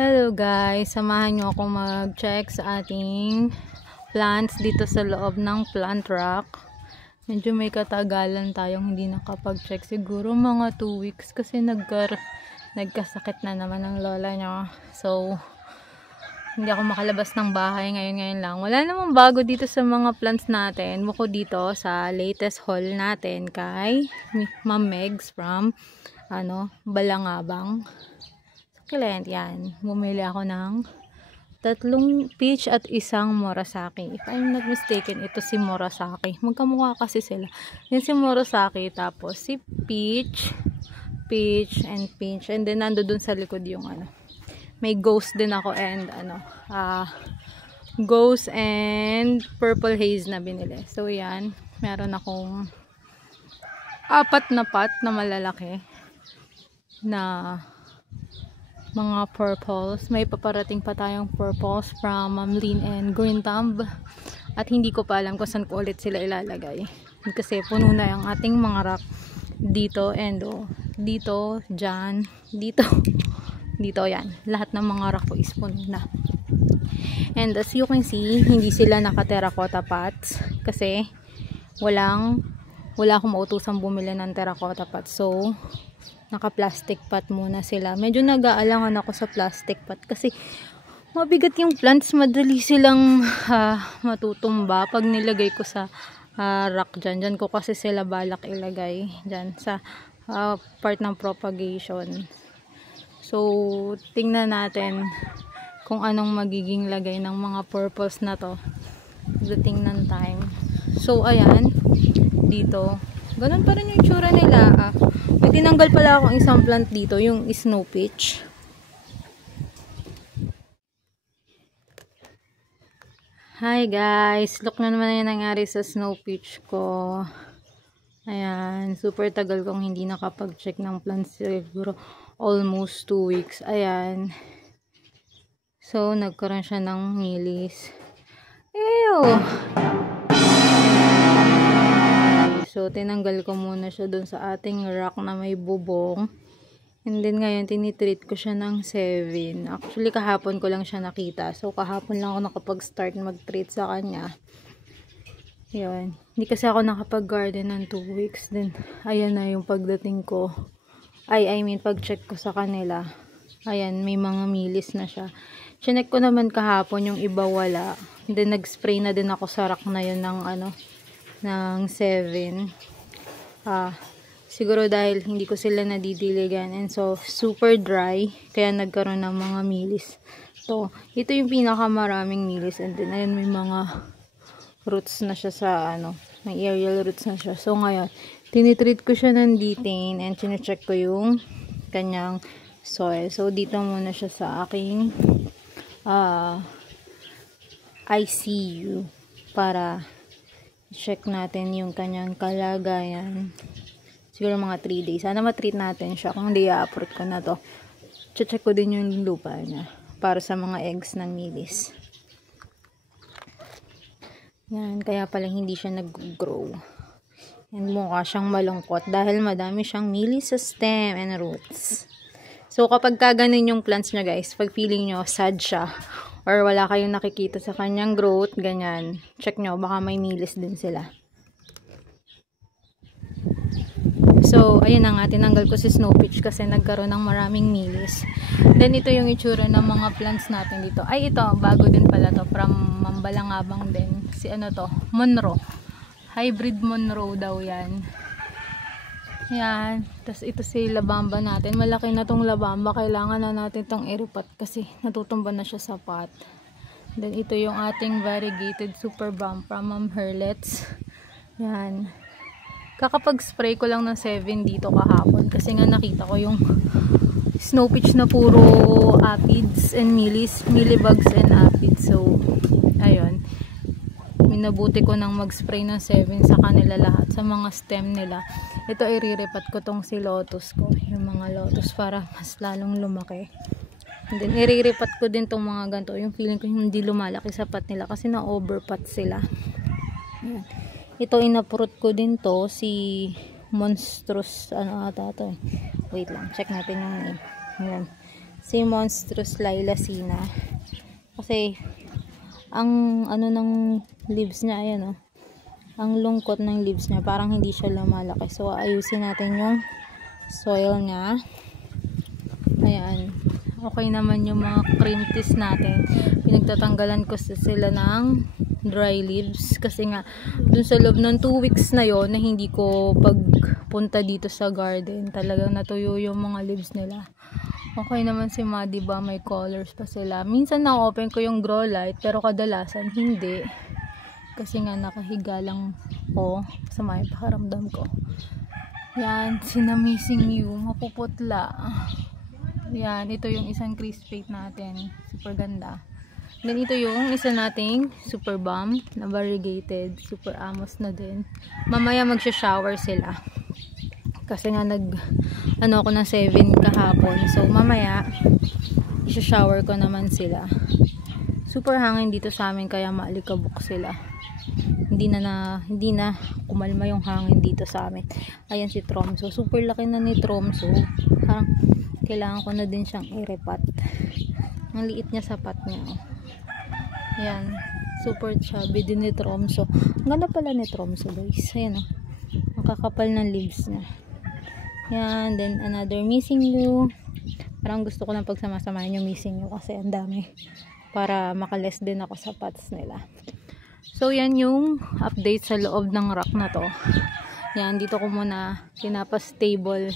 Hello guys, samahan nyo ako mag-check sa ating plants dito sa loob ng plant rack. Medyo may katagalan tayong hindi nakapag-check, siguro mga 2 weeks kasi nagkasakit na naman ang lola nyo. So hindi ako makalabas ng bahay ngayon lang. Wala namang bago dito sa mga plants natin, bukod dito sa latest haul natin kay Ma'am Megs from Balangabang. Client yan. Bumili ako ng 3 peach at 1 Murasaki. If I'm not mistaken, ito si Murasaki. Magkamukha kasi sila. Yan si Murasaki, tapos si peach, and peach. And then nando dun sa likod yung may ghost din ako and ghost and purple haze na binili. So yan, meron akong 4 na pot na malalaki na mga purples. May paparating pa tayong purples from Ma'am Lynn and Green Thumb. At hindi ko pa alam kung saan ko ulit sila ilalagay. Kasi puno na yung ating mga rack dito and dito, dyan, dito, yan. Lahat ng mga rack ko is puno na. And as you can see, hindi sila naka-terracotta pots kasi wala akong mautosang bumili ng terracotta pots. So naka-plastic pot muna sila. Medyo nag-aalangan ako sa plastic pot kasi mabigat yung plants, madali silang matutumba pag nilagay ko sa rack dyan. Dyan ko kasi sila balak ilagay dyan sa part ng propagation. So tingnan natin kung anong magiging lagay ng mga purples na to dating ng time. So ayan, dito ganun pa rin yung itsura nila. May tinanggal pala akong isang plant dito, yung snow peach. Hi guys, look na naman yung nangyari sa snow peach ko. Ayan, super tagal kong hindi nakapag-check ng plants, siguro almost 2 weeks. Ayan, so nagkaroon siya ng milis. Ew! So, tinanggal ko muna siya dun sa ating rack na may bubong. And then, ngayon, tinitreat ko siya ng 7. Actually, kahapon ko lang siya nakita. So, kahapon lang ako nakapag-start mag-treat sa kanya. Yun. Hindi kasi ako nakapag-garden ng 2 weeks. Then, ayan na yung pagdating ko. I mean, pag-check ko sa kanila. Ayan, may mga milis na siya. Chinek ko naman kahapon, yung iba wala. And then, nag-spray na din ako sa rack na yun ng ng 7. Siguro dahil hindi ko sila nadidiligan and so super dry kaya nagkaroon ng mga milis. So ito yung pinakamaraming milis and then ayun may mga roots na siya sa may aerial roots na siya. So ngayon tinitreat ko siya ng detain and chinecheck ko yung kanyang soil. So dito muna siya sa aking ICU para check natin yung kanyang kalagayan. Siguro mga 3 days. Sana matreat natin siya. Kung hindi, i-uproot ko na to. Check ko din yung lupa niya para sa mga eggs ng milis. Yan. Kaya pala hindi siya nag-grow. And mukha siyang malungkot dahil madami siyang milis sa stem and roots. So kapag ganun yung plants niya guys, pag feeling nyo sad siya or wala kayong nakikita sa kanyang growth, ganyan, check nyo, baka may milis din sila. So, ayun na nga, tinanggal ko si snow peach kasi nagkaroon ng maraming milis. Then, ito yung itsura ng mga plants natin dito. Ay, ito, bago din pala to, from Balangabang din. Si to, Monroe. Hybrid Monroe daw yan. Yan. Tapos, ito si labamba natin. Malaki na tong labamba. Kailangan na natin tong iripat kasi natutumba na siya sa pot. Then, ito yung ating variegated super balm from Ma'am Herlet's. Yan. Kakapag-spray ko lang ng 7 dito kahapon kasi nga nakita ko yung snow peach na puro aphids and millibugs and aphids. So, ayun. Minabuti ko nang mag-spray ng 7 sa kanila lahat, sa mga stem nila. Ito, iriripat ko tong si lotus ko, yung mga lotus para mas lalong lumaki. And then, iriripat ko din tong mga ganito. Yung feeling ko hindi lumalaki sa pot nila kasi na-overpot sila. Ayan. Ito, inaprot ko din to, si Monstrous, ata to. Wait lang, check natin yung name. Ayan. si Monstrous Lilacina. Kasi ang ano ng leaves niya, ayan ang lungkot ng leaves niya, parang hindi siya lumalaki. So ayusin natin yung soil niya. Ayan, okay naman yung mga cream teas natin. Pinagtatanggalan ko sila ng dry leaves kasi nga dun sa loob ng 2 weeks na yon na hindi ko pagpunta dito sa garden, talagang natuyo yung mga leaves nila. Okay naman si Ma, diba? May colors pa sila. Minsan na-open ko yung grow light, pero kadalasan hindi. Kasi nga nakahiga lang ko sa may pakaramdam ko. Yan, sinamazing you. Mapuputla. Yan, ito yung isang crispate natin. Super ganda. Then ito yung isa nating super bomb na variegated. Super amos na din. Mamaya magsha-shower sila. Kasi nga ako ng 7 kahapon. So mamaya i-shower ko naman sila. Super hangin dito sa amin kaya maalikabok sila. Hindi na kumalma yung hangin dito sa amin. Ayan si Tromso. Super laki na ni Tromso. Kailangan ko na din siyang i-repat. Ang liit niya sa pat niya. Ayan. Super chubby din ni Tromso. Ang ganda pala ni Tromso, guys. Ayan ang kakapal ng leaves niya. Yan, then another missing you. Parang gusto ko lang pagsama-samahin yung missing you kasi ang dami. Para makales din ako sa pots nila. So yan yung update sa loob ng rack na to. Yan, dito ko muna pinapa-stable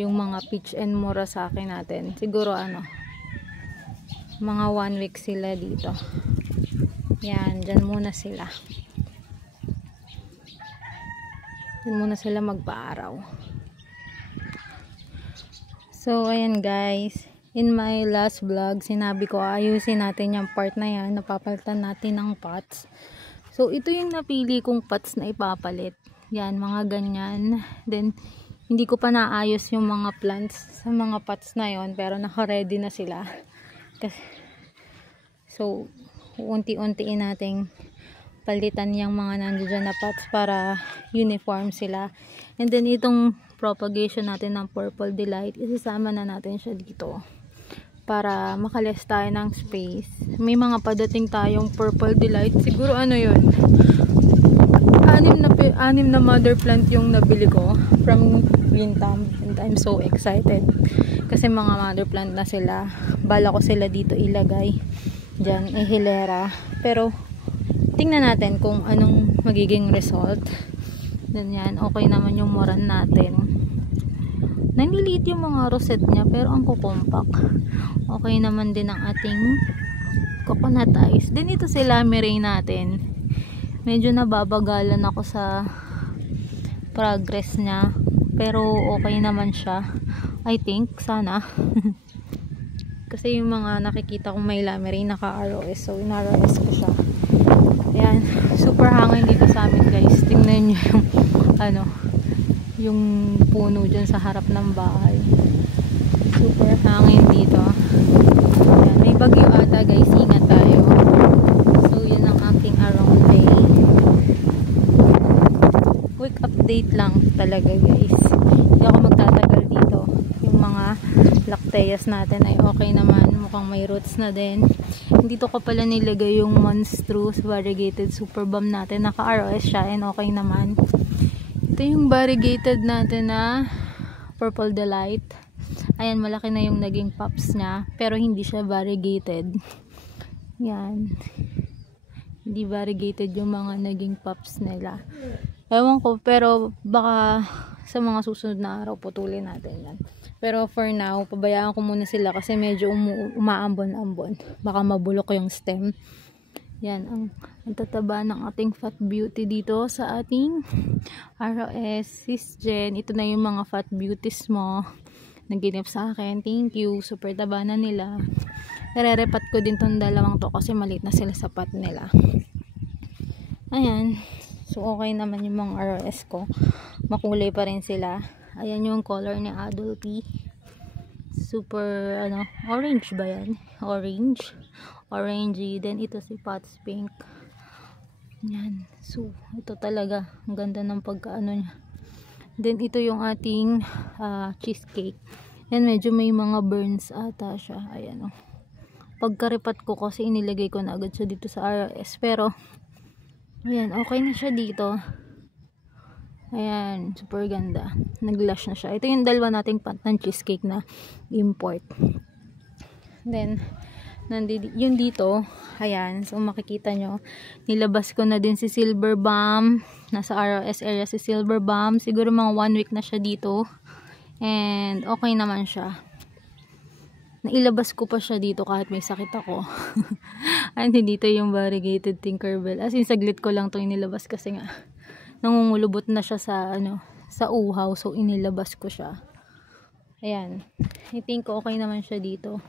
yung mga peach and murasaki natin. Siguro mga 1 week sila dito. Yan, dyan muna sila. Dyan muna sila magpa-araw. So, ayan guys. In my last vlog, sinabi ko ayusin natin yung part na yan. Napapalitan natin ng pots. So, ito yung napili kong pots na ipapalit. Yan, mga ganyan. Then, hindi ko pa naayos yung mga plants sa mga pots na yon, pero naka-ready na sila. So, unti-untiin nating palitan yung mga nandiyan na pots para uniform sila. And then, itong propagation natin ng Purple Delight, isasama na natin siya dito para makales tayo ng space. May mga padating tayong Purple Delight, siguro yun, 6 na mother plant yung nabili ko from Green Thumb, and I'm so excited kasi mga mother plant na sila. Bala ko sila dito ilagay dyan, hilera, pero tingnan natin kung anong magiging result. Ganyan, okay naman yung moran natin. Nanliliit yung mga rosette niya pero ang kukumpak. Okay naman din ang ating coconut ice. Din ito si Lamiray natin. Medyo nababagalan ako sa progress niya. Pero okay naman siya. I think, sana. Kasi yung mga nakikita kong may Lamiray naka-ROS. So, in-ROS ko siya. Ayan. Super hangin dito sa amin guys. Tingnan nyo yung yung puno dyan sa harap ng bahay. Super hangin dito. Ayan, may bagyo ata guys, ingat tayo. So yun ang aking around day. Quick update lang talaga guys. Hindi ako magtatagal dito. Yung mga lacteas natin ay okay naman, mukhang may roots na din. Dito ko pala nilagay yung Monstrous Variegated Super Bomb natin, naka ROS siya and okay naman. Ito yung variegated natin na Purple Delight. Ayan, malaki na yung naging pops niya. Pero hindi siya variegated. Yan. Hindi variegated yung mga naging pops nila. Ewan ko, pero baka sa mga susunod na araw putulin natin yan. Pero for now, pabayaan ko muna sila kasi medyo umaambon-ambon. Baka mabulok yung stem. Yan, ang tataba ng ating Fat Beauty dito sa ating ROS. Sis Jen, ito na yung mga Fat Beauties mo. Naginip sa akin. Thank you. Super taba na nila. Nare-repat ko din tong dalawang to kasi maliit na sila sa pot nila. Ayan. So, okay naman yung mga ROS ko. Makulay pa rin sila. Ayan yung color ni Adolpy. Super, orange ba yan? Orangey. Then, ito si Pots Pink. Yan. So, ito talaga. Ang ganda ng pagkaano niya. Then, ito yung ating cheesecake. Yan, medyo may mga burns ata siya. Ayan, oh. Pagkaripat ko kasi inilagay ko na agad siya dito sa RS. Pero, ayan, okay na siya dito. Ayan, super ganda. Nag-lash na siya. Ito yung dalawa nating pat ng cheesecake na import. Then, yun dito, ayan, so makikita nyo, nilabas ko na din si Silver Bomb, nasa RS area si Silver Bomb, siguro mga 1 week na siya dito, and okay naman siya. Nailabas ko pa siya dito kahit may sakit ako. And dito yung variegated Tinkerbell, as in saglit ko lang to inilabas kasi nga, nangungulubot na siya sa, sa uhaw, so inilabas ko siya. Ayan, I think okay naman siya dito.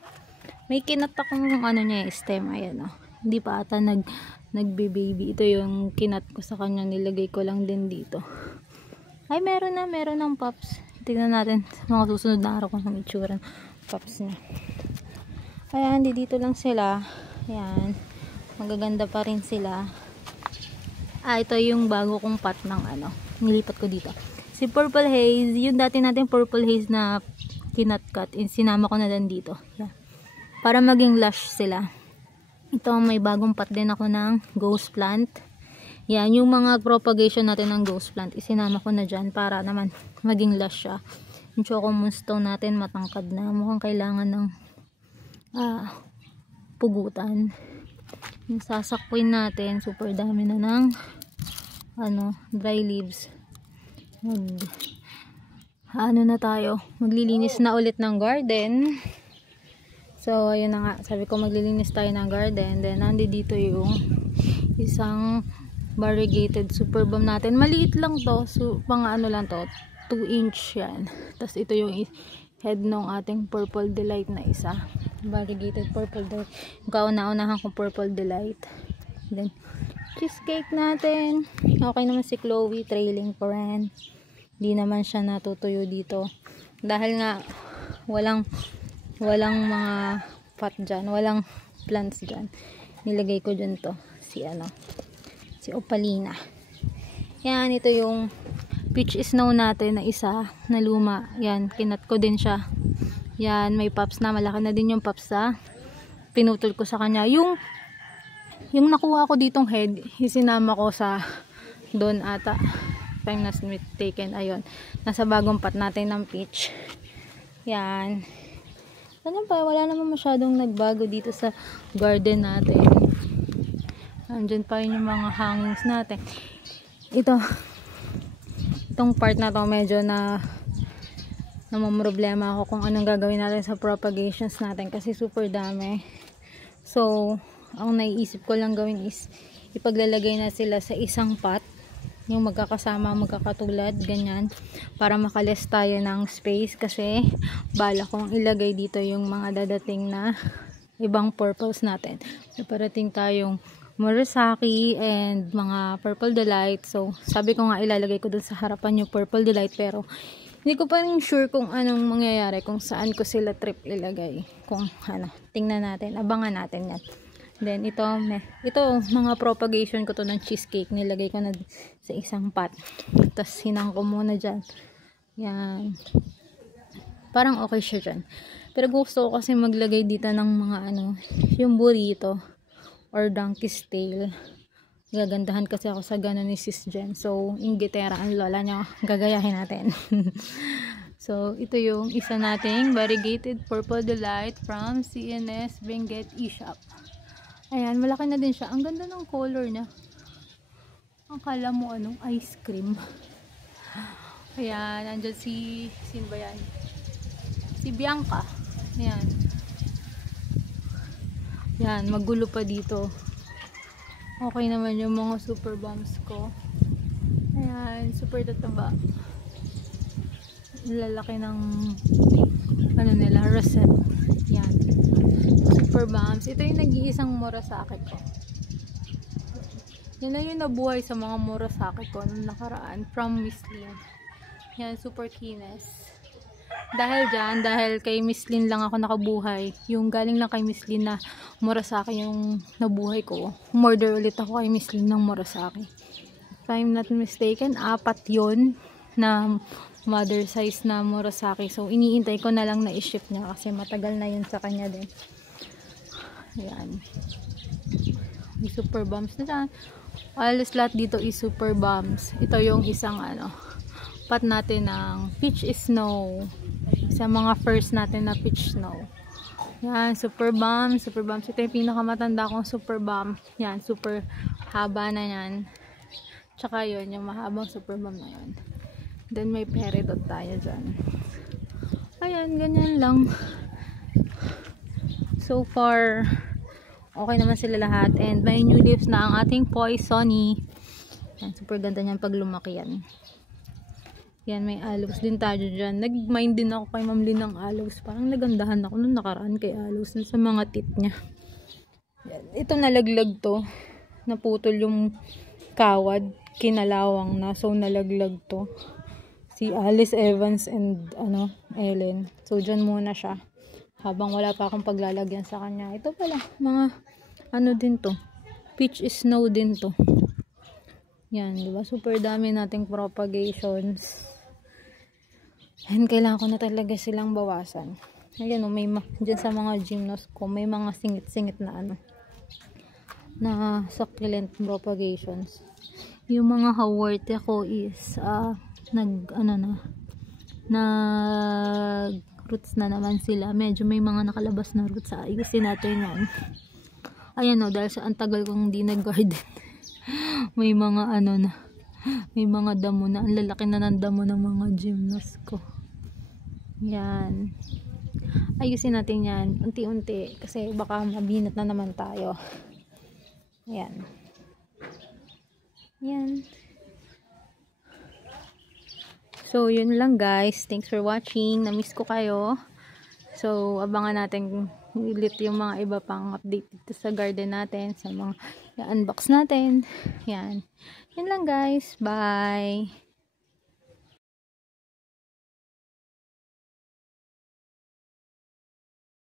May kinat akong niya, stem, ayan, oh. Hindi pa ata nagbe-baby. Ito yung kinat ko sa kanya, nilagay ko lang din dito. Ay, meron ng pups. Tingnan natin sa mga susunod na araw kung ang itsura ng pups niya. Ayan, dito lang sila. Ayan, magaganda pa rin sila. Ito yung bago kong pot ng nilipat ko dito. Si Purple Haze, yung dati natin Purple Haze na kinat-cut, sinama ko na din dito. Ayan. Para maging lush sila. Ito, may bagong pot din ako ng ghost plant. Yan, yung mga propagation natin ng ghost plant, isinama ko na dyan para naman maging lush siya. Yung choco moonstone natin, matangkad na. Mukhang kailangan ng pugutan. Yung sasakwin natin, super dami na ng dry leaves. Na tayo. Maglilinis na ulit ng garden. So, ayun na nga. Sabi ko maglilinis tayo ng garden. Then, dito yung isang variegated super bomb natin. Maliit lang to. So, lang to. 2 inch yan. Tapos, ito yung head ng ating Purple Delight na isa. Variegated Purple Delight. Yung kauna-unahan kong Purple Delight. Then, cheesecake natin. Okay naman si Chloe. Trailing pa rin. Hindi naman siya natutuyo dito. Dahil nga, walang mga pot dyan, walang plants dyan, nilagay ko dyan to si Opalina. Yan, ito yung peach snow natin na isa na luma. Yan, kinat ko din siya. Yan, may pops na, malaki na din yung pops pinutol ko sa kanya. Yung nakuha ko ditong head, isinama ko sa doon ata, if I'm not mistaken. Ayun, nasa bagong pot natin ng peach. Yan. Ano pa, wala naman masyadong nagbago dito sa garden natin. Andyan pa rin yung mga hangings natin. Itong part na to medyo namamroblema ako kung anong gagawin natin sa propagations natin kasi super dami. So, ang naiisip ko lang gawin is ipaglalagay na sila sa isang pot. Yung magkakasama, magkakatulad, ganyan, para makalis tayo ng space kasi bala kong ilagay dito yung mga dadating na ibang purples natin. So, parating tayong Murasaki and mga Purple Delight. So, sabi ko nga ilalagay ko dun sa harapan yung Purple Delight pero hindi ko pa rin sure kung anong mangyayari, kung saan ko sila trip ilagay. Kung tingnan natin, abangan natin yan. Then, ito, mga propagation ko to ng cheesecake. Nilagay ko na sa isang pot. Tapos, hinang ko muna dyan. Yan. Parang okay siya dyan. Pero gusto ko kasi maglagay dito ng mga yung burrito or donkey's tail. Gagandahan kasi ako sa gano'n ni Sis Jen. So, inggitera ang lola niya. Gagayahin natin. So, ito yung isa nating variegated Purple Delight from CNS Benguet eShop. Ayan, malaki na din siya. Ang ganda ng color niya. Ang kala mo ice cream. Ayan, andyan sino ba yan? Si Bianca. Ayan. Ayan, magulo pa dito. Okay naman yung mga super bombs ko. Ayan, super tataba. Lalaki ng nila, rosette. Ayan. Super bombs. Ito yung nag-iisang Murasaki ko. Yan lang yung nabuhay sa mga Murasaki ko nung nakaraan from Miss Lynn. Yan, super kines. Dahil kay Miss Lynn lang ako nakabuhay. Yung galing lang kay Miss Lynn na Murasaki yung nabuhay ko. Murder ulit ako kay Miss Lynn ng Murasaki. If I'm not mistaken, 4 yun na mother size na Murasaki. So, iniintay ko na lang na i-ship niya kasi matagal na yun sa kanya din. Ayan. May super bombs na dyan. Alos lahat dito is super bombs. Ito yung isang pot natin ng peach snow. Sa mga first natin na peach snow. Yan, super bomb. Super bombs. Ito yung pinakamatanda kong super bomb. Yan, super haba na yan. Tsaka yun, yung mahabang super bomb na yun. Then may peridot tayo dyan. Ayan, ganyan lang. So far, okay naman sila lahat. And may new leaves na ang ating Poisony. Yan, super ganda niyan pag lumaki yan. Yan, may aloes din tayo dyan. Nag-mind din ako kay Ma'am Lynn ng aloes. Parang nagandahan ako nung nakaraan kay aloes sa mga tit niya. Yan. Ito nalaglag to. Naputol yung kawad. Kinalawang na. So, nalaglag to. Si Alice Evans and Ellen. So, dyan muna siya. Habang wala pa akong paglalagyan sa kanya. Ito pala, mga din to. Peach snow din to. Yan, diba? Super dami nating propagations. And kailangan ko na talaga silang bawasan. Ayan, may dyan sa mga gymnos ko, may mga singit-singit na na succulent propagations. Yung mga haworte ko is nag roots na naman sila. Medyo may mga nakalabas na roots. Ayusin natin yan. Ayan dahil sa antagal kong hindi nag-garden. May mga may mga damo na. Ang lalaki na ng damo ng mga gymnos ko. Yan. Ayusin natin yan. Unti-unti. Kasi baka mabinat na naman tayo. Ayan. Yan. So, yun lang guys. Thanks for watching. Na-miss ko kayo. So, abangan natin ulit yung mga iba pang update dito sa garden natin. Sa mga unbox natin. Yan. Yun lang guys. Bye!